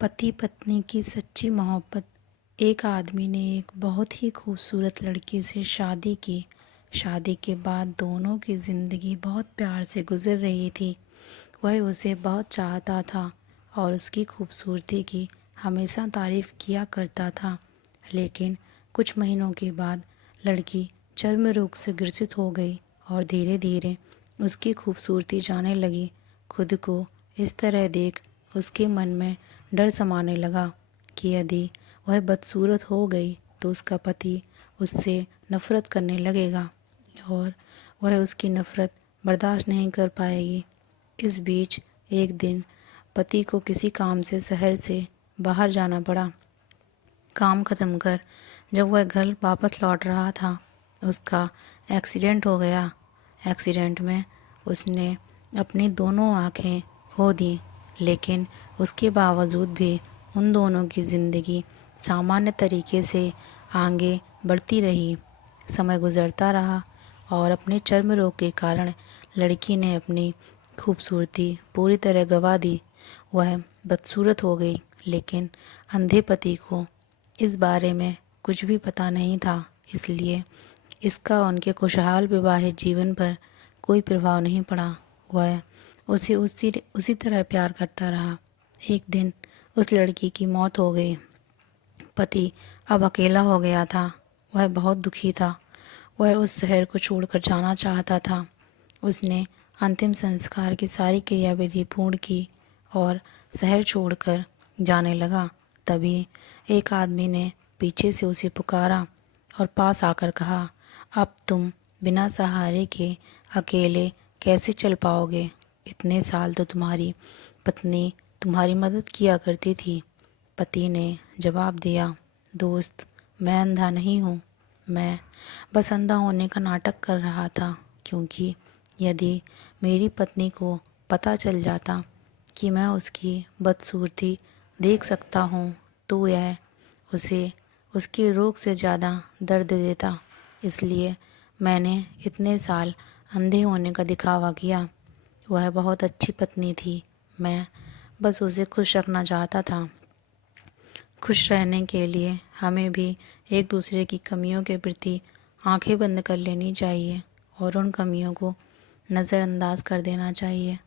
पति पत्नी की सच्ची मोहब्बत। एक आदमी ने एक बहुत ही खूबसूरत लड़की से शादी की। शादी के बाद दोनों की ज़िंदगी बहुत प्यार से गुजर रही थी। वह उसे बहुत चाहता था और उसकी खूबसूरती की हमेशा तारीफ़ किया करता था। लेकिन कुछ महीनों के बाद लड़की चर्म रोग से ग्रसित हो गई और धीरे धीरे उसकी खूबसूरती जाने लगी। खुद को इस तरह देख उसके मन में डर समाने लगा कि यदि वह बदसूरत हो गई तो उसका पति उससे नफ़रत करने लगेगा और वह उसकी नफ़रत बर्दाश्त नहीं कर पाएगी। इस बीच एक दिन पति को किसी काम से शहर से बाहर जाना पड़ा। काम ख़त्म कर जब वह घर वापस लौट रहा था, उसका एक्सीडेंट हो गया। एक्सीडेंट में उसने अपनी दोनों आँखें खो दी, लेकिन उसके बावजूद भी उन दोनों की ज़िंदगी सामान्य तरीके से आगे बढ़ती रही। समय गुजरता रहा और अपने चर्म रोग के कारण लड़की ने अपनी खूबसूरती पूरी तरह गंवा दी। वह बदसूरत हो गई, लेकिन अंधे पति को इस बारे में कुछ भी पता नहीं था, इसलिए इसका उनके खुशहाल विवाहित जीवन पर कोई प्रभाव नहीं पड़ा। वह उसे उसी तरह प्यार करता रहा। एक दिन उस लड़की की मौत हो गई। पति अब अकेला हो गया था। वह बहुत दुखी था। वह उस शहर को छोड़कर जाना चाहता था। उसने अंतिम संस्कार की सारी क्रियाविधि पूर्ण की और शहर छोड़कर जाने लगा। तभी एक आदमी ने पीछे से उसे पुकारा और पास आकर कहा, अब तुम बिना सहारे के अकेले कैसे चल पाओगे? इतने साल तो तुम्हारी पत्नी तुम्हारी मदद किया करती थी। पति ने जवाब दिया, दोस्त, मैं अंधा नहीं हूँ। मैं बस अंधा होने का नाटक कर रहा था, क्योंकि यदि मेरी पत्नी को पता चल जाता कि मैं उसकी बदसूरती देख सकता हूँ तो यह उसे उसके रोग से ज़्यादा दर्द देता। इसलिए मैंने इतने साल अंधे होने का दिखावा किया। वह बहुत अच्छी पत्नी थी। मैं बस उसे खुश रखना चाहता था। खुश रहने के लिए हमें भी एक दूसरे की कमियों के प्रति आंखें बंद कर लेनी चाहिए और उन कमियों को नज़रअंदाज कर देना चाहिए।